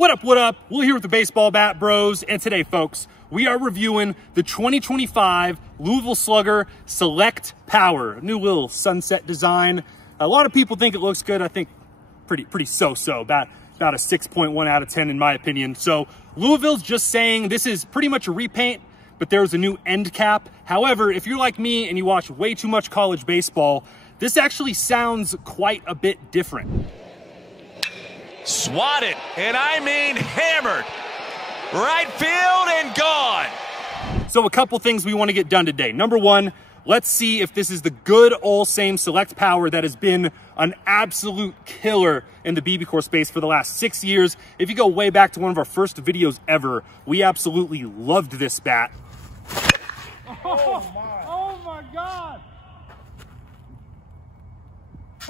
What up, what up? We're here with the Baseball Bat Bros, and today, folks, we are reviewing the 2025 Louisville Slugger Select Pwr. New little sunset design. A lot of people think it looks good. I think pretty so-so, about a 6.1 out of 10 in my opinion. So Louisville's just saying this is pretty much a repaint, but there's a new end cap. However, if you're like me and you watch way too much college baseball, this actually sounds quite a bit different. Swatted, and I mean hammered. Right field and gone. So a couple things we want to get done today. Number one, let's see if this is the good old same Select Pwr that has been an absolute killer in the BBCOR space for the last 6 years. If you go way back to one of our first videos ever, we absolutely loved this bat. Oh my God.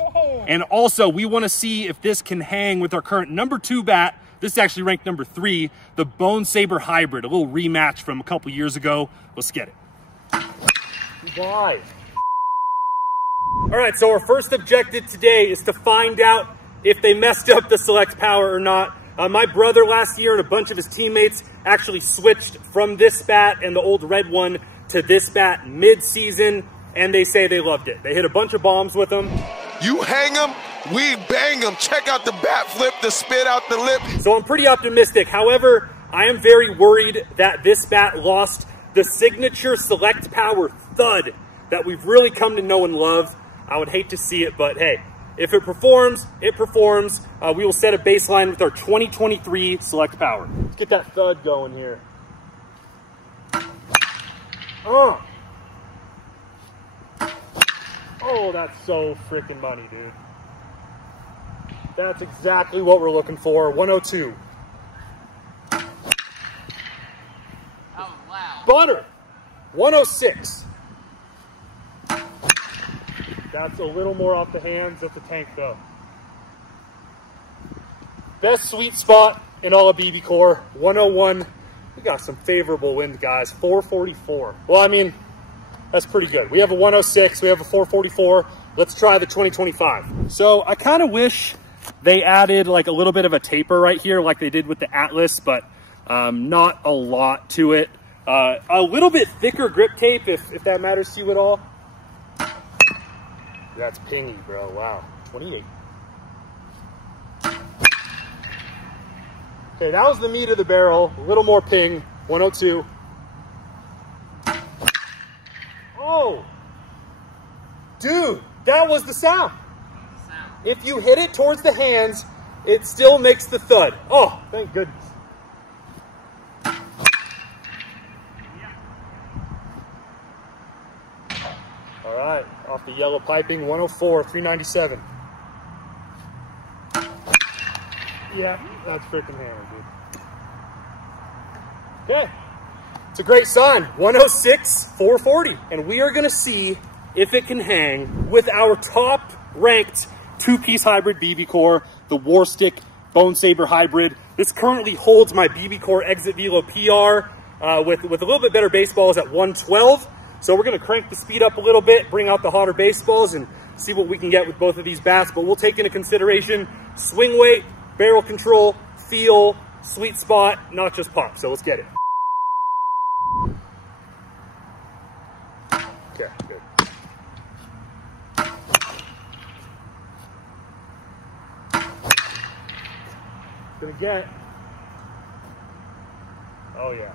Oh. And also, we want to see if this can hang with our current number 2 bat. This is actually ranked number 3, the Bonesaber Hybrid, a little rematch from a couple years ago. Let's get it. Why? All right, so our first objective today is to find out if they messed up the Select Pwr or not. My brother last year and a bunch of his teammates actually switched from this bat and the old red one to this bat mid-season, and they say they loved it. They hit a bunch of bombs with them. You hang them, we bang them. Check out the bat flip, the spit out the lip. So I'm pretty optimistic. However, I am very worried that this bat lost the signature Select Pwr thud that we've really come to know and love. I would hate to see it, but hey, if it performs, it performs. We will set a baseline with our 2023 Select Pwr. Let's get that thud going here. Oh, that's so freaking money, dude. That's exactly what we're looking for. 102. Oh, wow. Butter. 106. That's a little more off the hands of the tank, though. Best sweet spot in all of BBCOR, 101. We got some favorable wind, guys. 444. Well, I mean, that's pretty good. We have a 106, we have a 444. Let's try the 2025. So I kind of wish they added like a little bit of a taper right here like they did with the Atlas, but not a lot to it. A little bit thicker grip tape if that matters to you at all. That's pingy, bro. Wow. 28. Okay, that was the meat of the barrel. A little more ping. 102. Oh, dude, that was the sound. If you hit it towards the hands, it still makes the thud. Oh, thank goodness. All right, off the yellow piping, 104, 397. Yeah, that's freaking hammer, dude. Okay. It's a great sign, 106, 440. And we are gonna see if it can hang with our top ranked 2-piece hybrid BBCOR, the Warstic Bonesaber Hybrid. This currently holds my BBCOR exit velo PR with a little bit better baseballs at 112. So we're gonna crank the speed up a little bit, bring out the hotter baseballs and see what we can get with both of these bats. But we'll take into consideration swing weight, barrel control, feel, sweet spot, not just pop. So let's get it. Okay, good. Gonna get. Oh yeah.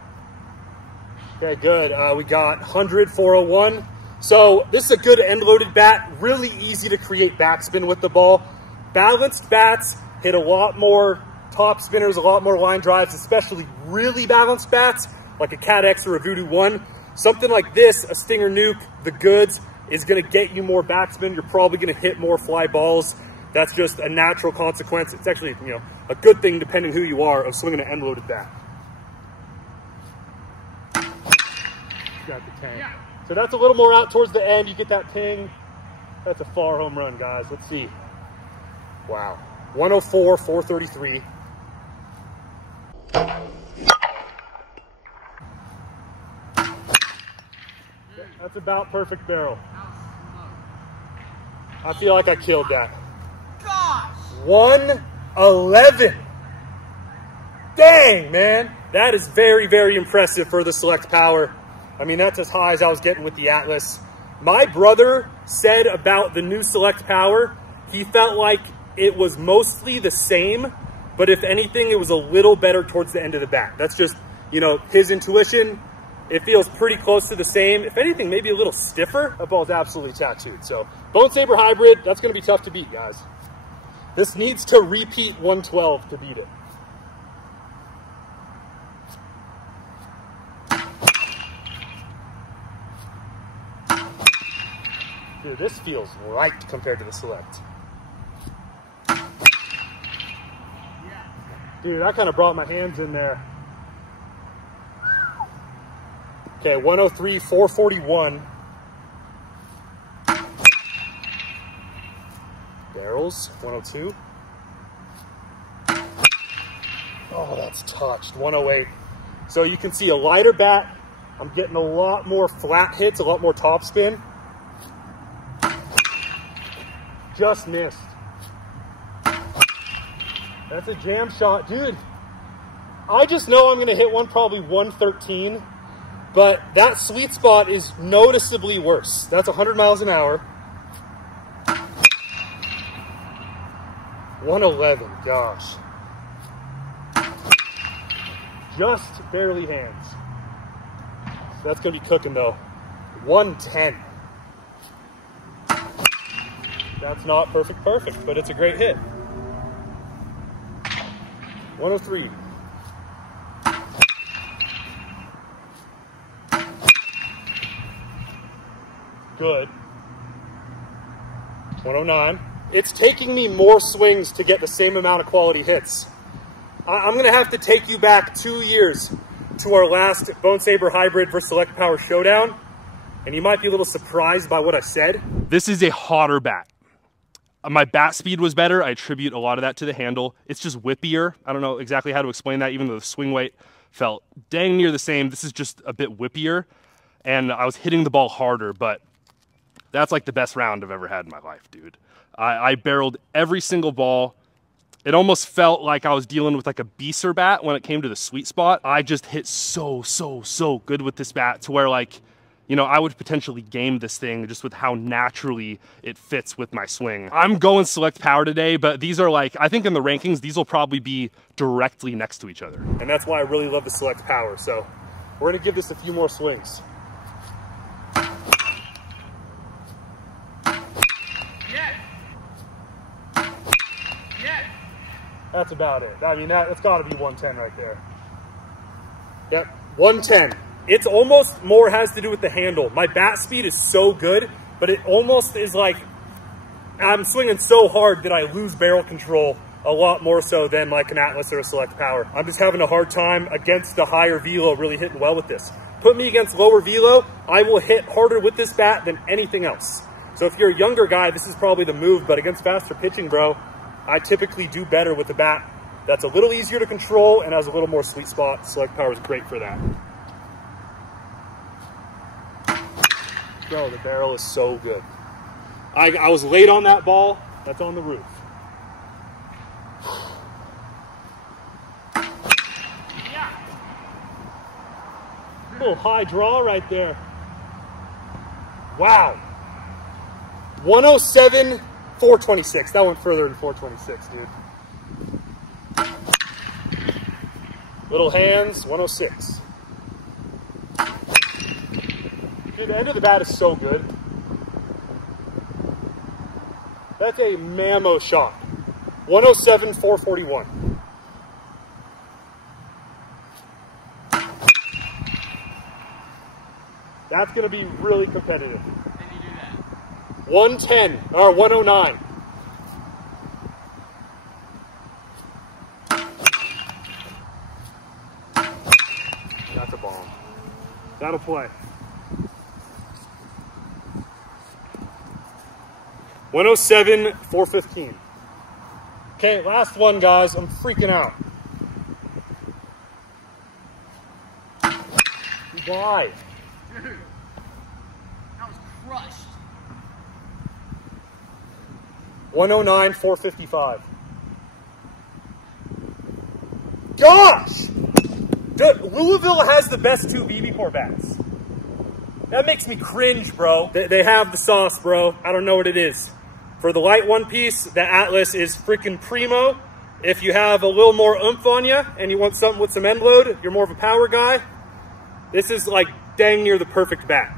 Okay, good. We got 100, 401. So this is a good end-loaded bat. Really easy to create backspin with the ball. Balanced bats hit a lot more top spinners, a lot more line drives, especially really balanced bats like a Cat X or a Voodoo 1. Something like this, a Stinger Nuke, the goods, is going to get you more backspin. You're probably going to hit more fly balls. That's just a natural consequence. It's actually, you know, a good thing depending who you are of swinging an end-loaded bat. Got the tank. Yeah. So that's a little more out towards the end. You get that ping. That's a far home run, guys. Let's see. Wow. 104, 433. That's about perfect barrel. I feel like I killed that. Gosh! 111. Dang, man. That is very, very impressive for the Select Pwr. I mean, that's as high as I was getting with the Atlas. My brother said about the new Select Pwr, he felt like it was mostly the same, but if anything, it was a little better towards the end of the bat. That's just, you know, his intuition. It feels pretty close to the same. If anything, maybe a little stiffer. That ball's absolutely tattooed. So, Bonesaber Hybrid, that's gonna be tough to beat, guys. This needs to repeat 112 to beat it. Dude, this feels right compared to the Select. Dude, I kind of brought my hands in there. Okay, 103, 441. Barrels, 102. Oh, that's touched, 108. So you can see a lighter bat. I'm getting a lot more flat hits, a lot more topspin. Just missed. That's a jam shot. Dude, I just know I'm gonna hit one probably 113, but that sweet spot is noticeably worse. That's 100 miles an hour. 111, gosh. Just barely hands. So that's gonna be cooking though. 110. That's not perfect, but it's a great hit. 103. Good. 109. It's taking me more swings to get the same amount of quality hits. I'm going to have to take you back 2 years to our last Bonesaber Hybrid versus Select Pwr showdown, and you might be a little surprised by what I said. This is a hotter bat. My bat speed was better. I attribute a lot of that to the handle. It's just whippier. I don't know exactly how to explain that, even though the swing weight felt dang near the same. This is just a bit whippier, and I was hitting the ball harder, but that's like the best round I've ever had in my life, dude. I barreled every single ball. It almost felt like I was dealing with like a Beeser bat when it came to the sweet spot. I just hit so good with this bat to where, like, you know, I would potentially game this thing just with how naturally it fits with my swing. I'm going Select Pwr today, but these are like, I think in the rankings, these will probably be directly next to each other. And that's why I really love the Select Pwr. So we're gonna give this a few more swings. That's about it. I mean, that's gotta be 110 right there. Yep, 110. It's almost more has to do with the handle. My bat speed is so good, but it almost is like I'm swinging so hard that I lose barrel control a lot more so than like an Atlas or a Select Pwr. I'm just having a hard time against the higher velo really hitting well with this. Put me against lower velo, I will hit harder with this bat than anything else. So if you're a younger guy, this is probably the move, but against faster pitching, bro, I typically do better with a bat that's a little easier to control and has a little more sweet spot. Select Pwr is great for that. Bro, the barrel is so good. I was late on that ball. That's on the roof. Yeah. Little high draw right there. Wow. 107, 426. That went further than 426, dude. Little hands, 106. Dude, the end of the bat is so good. That's a mammo shot. 107, 441. That's going to be really competitive. Can you do that? 110, or 109. That's a bomb. That'll play. 107, 415. Okay, last one, guys. I'm freaking out. Why? Dude, that was crushed. 109, 455. gosh! Dude, Louisville has the best 2 BBCOR bats. That makes me cringe, bro. They have the sauce, bro. I don't know what it is. For the light one piece, the Atlas is freaking primo. If you have a little more oomph on you and you want something with some end load, you're more of a power guy, this is like dang near the perfect bat.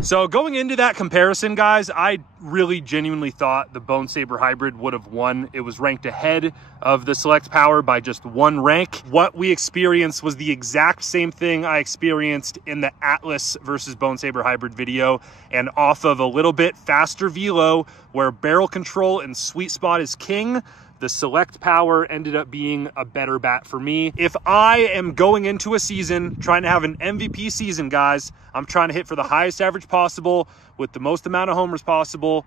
So going into that comparison, guys, I really genuinely thought the Bonesaber Hybrid would have won. It was ranked ahead of the Select Pwr by just 1 rank. What we experienced was the exact same thing I experienced in the Atlas versus Bonesaber Hybrid video, and off of a little bit faster velo where barrel control and sweet spot is king, the Select Pwr ended up being a better bat for me. If I am going into a season trying to have an MVP season, guys, I'm trying to hit for the highest average possible with the most amount of homers possible.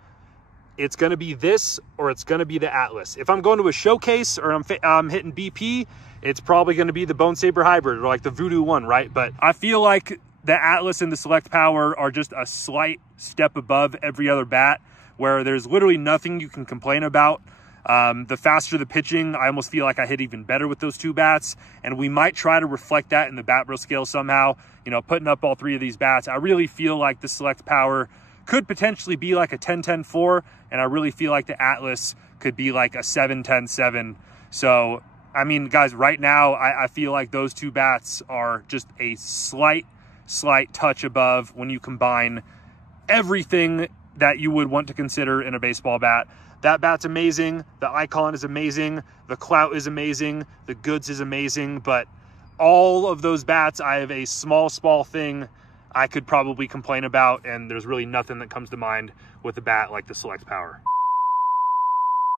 It's going to be this or it's going to be the Atlas. If I'm going to a showcase or I'm hitting BP, it's probably going to be the Bonesaber Hybrid or like the Voodoo one, right? But I feel like the Atlas and the Select Pwr are just a slight step above every other bat, where there's literally nothing you can complain about. The faster the pitching, I almost feel like I hit even better with those 2 bats, and we might try to reflect that in the bat barrel scale somehow, you know, putting up all 3 of these bats. I really feel like the Select Pwr could potentially be like a 10-10-4, and I really feel like the Atlas could be like a 7-10-7. So, I mean, guys, right now, I feel like those 2 bats are just a slight touch above when you combine everything that you would want to consider in a baseball bat. That bat's amazing. The icon is amazing. The clout is amazing. The goods is amazing. But all of those bats, I have a small thing I could probably complain about, and there's really nothing that comes to mind with a bat like the Select Pwr.